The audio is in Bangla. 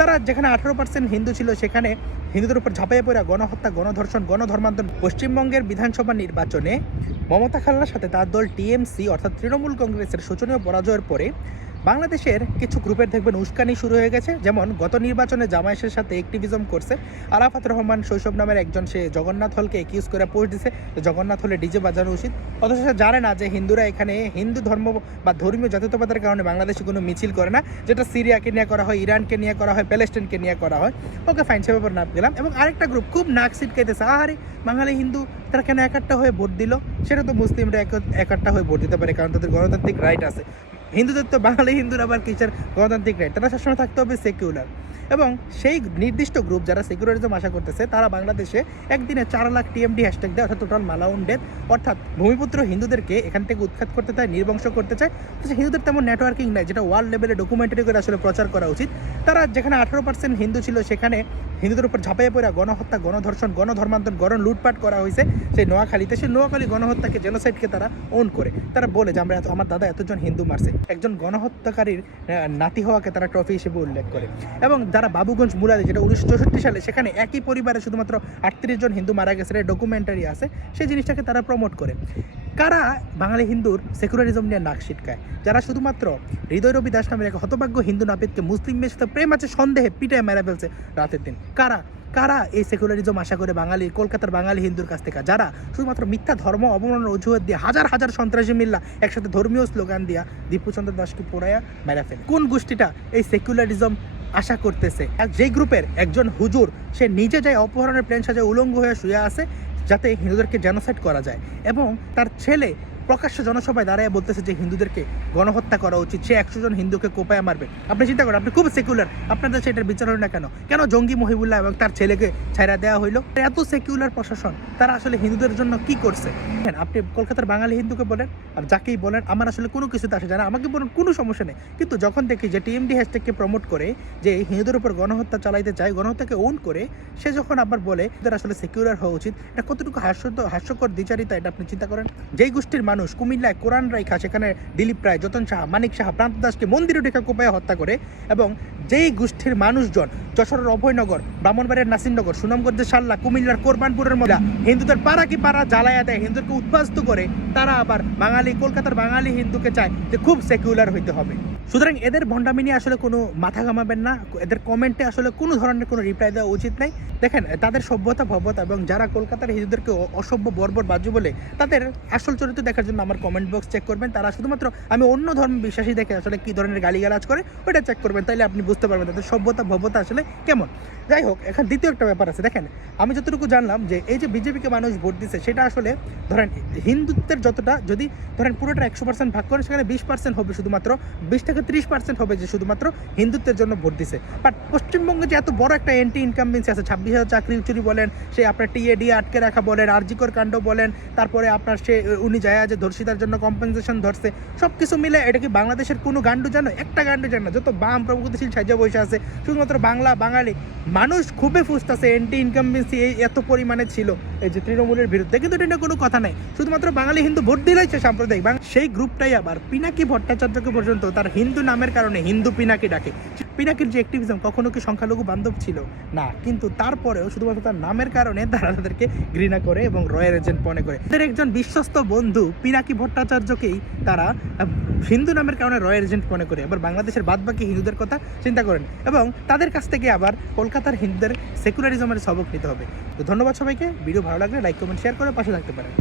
তারা যেখানে 18% হিন্দু ছিল সেখানে হিন্দুদের উপর ঝাঁপিয়ে পড়া গণহত্যা, গণধর্ষণ, গণধর্মান্তর। পশ্চিমবঙ্গের বিধানসভা নির্বাচনে মমতা খান্নার সাথে তার দল টিএমসি অর্থাৎ তৃণমূল কংগ্রেসের শোচনীয় পরাজয়ের পরে বাংলাদেশের কিছু গ্রুপের দেখবেন উস্কানি শুরু হয়ে গেছে। যেমন গত নির্বাচনে জামায়াতের সাথে অ্যাক্টিভিজম করছে আরাফাত রহমান শৈশব নামের একজন, সে জগন্নাথ হলকে একিউজ করে পোস্ট দিছে জগন্নাথ হলে ডিজে বাজানো উচিত, অথচ সে জানে না যে হিন্দুরা এখানে হিন্দু ধর্ম বা ধর্মীয় জাতীয়তাবাদের কারণে বাংলাদেশে কোনো মিছিল করে না, যেটা সিরিয়াকে নিয়ে করা হয়, ইরানকে নিয়ে করা হয়, প্যালেস্টাইনকে নিয়ে করা হয়। ওকে ফাইন, সে ব্যাপার নাপ গেলাম। এবং আরেকটা গ্রুপ খুব নাক সিটকাইতেছে, আরে বাঙালি হিন্দু তারা কেন একাট্টা হয়ে ভোট দিল? সেটা তো মুসলিমরা একাট্টা হয়ে ভোট দিতে পারে, কারণ তাদের গণতান্ত্রিক রাইট আছে। হিন্দুদের তো বাঙালি হিন্দুর আবার কিসের গণতান্ত্রিক রাইট? তারা সবসময় থাকতে হবে সেকুলার। এবং সেই নির্দিষ্ট গ্রুপ যারা সেকুলারিজম আশা করতেছে তারা বাংলাদেশে একদিনে 4 লাখ টিএমডি হ্যাশট্যাগ দেয়, অর্থাৎ টোটাল মালাউন ডেথ, অর্থাৎ ভূমিপুত্র হিন্দুদেরকে এখান থেকে উৎখাত করতে চায়, নির্বংশ করতে চায়। তো হিন্দুদের তেমন নেটওয়ার্কিং নাই যেটা ওয়ার্ল্ড লেভেলে ডকুমেন্টারি করে আসলে প্রচার করা উচিত। তারা যেখানে 18% হিন্দু ছিল সেখানে হিন্দুদের উপর ঝাঁপিয়ে পড়া গণহত্যা, গণধর্ষণ, গণধর্মান্তর, লুটপাট করা হয়েছে সেই নোয়াখালীতে। সেই নোয়াখালী গণহত্যাকে, জেনোসাইডকে তারা ওন করে তারা বলে যে আমার দাদা এতজন হিন্দু মারছে। একজন গণহত্যাকারীর নাতি হওয়াকে তারা ট্রফি হিসেবে উল্লেখ করে। এবং যারা বাবুগঞ্জ মুরাদি, যেটা 1964 সালে সেখানে একই পরিবারে শুধুমাত্র 38 জন হিন্দু মারা গেছে, ডকুমেন্টারি আছে, সেই জিনিসটাকে তারা প্রমোট করে। কারা বাঙালি হিন্দুর সেকুলারিজম নিয়ে নাক ছিটকায়? যারা শুধুমাত্র হৃদয় রবি দাস নামের এক হতভাগ্য হিন্দু নাপিতকে মুসলিম মেয়ের সাথে প্রেম আছে সন্দেহে পিটায় মেরে ফেলছে রাতের দিন। কারা এই সেকুলারিজম আশা করে কলকাতার বাঙালি হিন্দুর কাছ থেকে? যারা শুধুমাত্র মিথ্যা ধর্ম অবমাননার অজুহাত দিয়ে হাজার হাজার সন্ত্রাসী মিল্লা একসাথে ধর্মীয় স্লোগান দিয়া দীপুচন্দ্র দাসকে পোড়ায়া মেরে ফেলে। কোন গোষ্ঠীটা এই সেকুলারিজম আশা করতেছে? আর যেই গ্রুপের একজন হুজুর সে নিজে যায় অপহরণের প্ল্যান সাজায় উলঙ্গ হয়ে শুয়ে আছে যাতে হিন্দুদেরকে জেনোসাইড করা যায়, এবং তার ছেলে প্রকাশ্য জনসভায় দাঁড়ায় বলতেছে যে হিন্দুদেরকে গণহত্যা করা উচিত, সে 100 জন হিন্দুকে কোপায় মারবে। আপনি চিন্তা করেন, আপনি খুব সেকুলার, আপনাদের সেটার বিচার হলো না কেন? কেন জঙ্গি মহিবুল্লাহ এবং তার ছেলেকে ছাইরা দেওয়া হইলো? এত সেকুলার প্রশাসন, তারা আসলে হিন্দুদের জন্য কি করছে? আপনি কলকাতার বাঙালি হিন্দুকে বলেন আর যাকেই বলেন, আমার আসলে কোনো কিছুতে আসে যায় না, আমাকে বলুন কোনো সমস্যা নেই। কিন্তু যখন দেখি যে টিএমডি হ্যাশট্যাগকে প্রমোট করে যে হিন্দুদের উপর গণহত্যা চালাইতে চায়, গণহত্যাকে ওন করে, সে যখন আবার বলে এদের আসলে সেকুলার হওয়া উচিত, এটা কতটুকু হাস্যকর দ্বিচারিতা এটা আপনি চিন্তা করেন। যেই গোষ্ঠীর মানুষ কুমিল্লায় কোরআন রাইখা সেখানে দিলীপ রায়, যতন সাহা, মানিক সাহা, প্রান্ত দাসকে মন্দিরে ঢেকা কোপায় হত্যা করে, এবং যেই গোষ্ঠীর মানুষজন যশোরের অভয়নগর, ব্রাহ্মণবাড়িয়ার নাসিরনগর, সুনামগঞ্জের সাল্লা, কুমিল্লার কোরবানপুরের মহিলা হিন্দুদের পাড়া কি পাড়া জ্বালায়া দেয়, হিন্দুদেরকে উদ্বাস্ত করে, তারা আবার কলকাতার বাঙালি হিন্দুকে চায় যে খুব সেকুলার হইতে হবে। সুতরাং এদের ভণ্ডামি নিয়ে আসলে কোনো মাথা ঘামাবেন না, এদের কমেন্টে আসলে কোনো ধরনের কোনো রিপ্লাই দেওয়া উচিত নাই। দেখেন, তাদের সভ্যতা ভব্যতা এবং যারা কলকাতার হিন্দুদেরকে অসভ্য বর্বর বাজু বলে তাদের আসল চরিত্র দেখার জন্য আমার কমেন্ট বক্স চেক করবেন। তারা শুধুমাত্র আমি অন্য ধর্ম বিশ্বাসী দেখে আসলে কী ধরনের গালিগালাজ করে ওইটা চেক করবেন, তাইলে আপনি বুঝতে পারবেন তাদের সভ্যতা ভব্যতা আসলে কেমন। যাই হোক, এখন দ্বিতীয় একটা ব্যাপার আছে। দেখেন, আমি যতটুকু জানলাম যে এই যে বিজেপিকে মানুষ ভোট দিচ্ছে সেটা আসলে ধরেন হিন্দুত্বের যতটা, যদি ধরেন পুরোটা 100% ভাগ করে, সেখানে 20% হবে শুধুমাত্র, 20 থেকে 30% হবে যে শুধুমাত্র হিন্দুত্বের জন্য ভোট দিছে। বাট পশ্চিমবঙ্গে যে এত বড় একটা অ্যান্টি ইনকামবেন্সি আছে, 26,000 চাকরি চুরি বলেন, সে আপনার টিএডি আটকে রাখা বলেন, আরজিকর কাণ্ড বলেন, তারপরে আপনার উনি যায় যে ধর্ষিতার জন্য কম্পেনসেশন ধরছে, সব কিছু মিলে এটা কি বাংলাদেশের কোনো গান্ডু জানো? একটা গান্ডু জানো? যত বাম প্রগতিশীল সাজা বসে আছে, শুধুমাত্র বাঙালি মানুষ খুবই ফুসতেছে অ্যান্টি ইনকামবেন্সি এই এত পরিমাণে ছিল এই যে তৃণমূলের বিরুদ্ধে, কিন্তু এটা কোনো কথা নাই, শুধুমাত্র বাঙালি হিন্দু ভোট দিলেছে সাম্প্রদায়িক। সেই গ্রুপটাই আবার পিনাকি ভট্টাচার্যকে পর্যন্ত তার হিন্দু নামের কারণে হিন্দু পিনাকি ডাকে। পিনাকির যে অ্যাক্টিভিজম কখনো কি সংখ্যালঘু বান্ধব ছিল না, কিন্তু তারপরেও শুধুমাত্র তার নামের কারণে তারা তাদেরকে ঘৃণা করে এবং রয়্যাল এজেন্ট মনে করে। তাদের একজন বিশ্বস্ত বন্ধু পিনাকি ভট্টাচার্যকেই তারা হিন্দু নামের কারণে রয়্যাল এজেন্ট মনে করে। এবার বাংলাদেশের বাদবাকি হিন্দুদের কথা চিন্তা করেন, এবং তাদের কাছ থেকে আবার কলকাতার হিন্দুদের সেকুলারিজমের সবক নিতে হবে। তো ধন্যবাদ সবাইকে। ভিডিও ভালো লাগলে লাইক কমেন্ট শেয়ার করে পাশে থাকতে পারেন।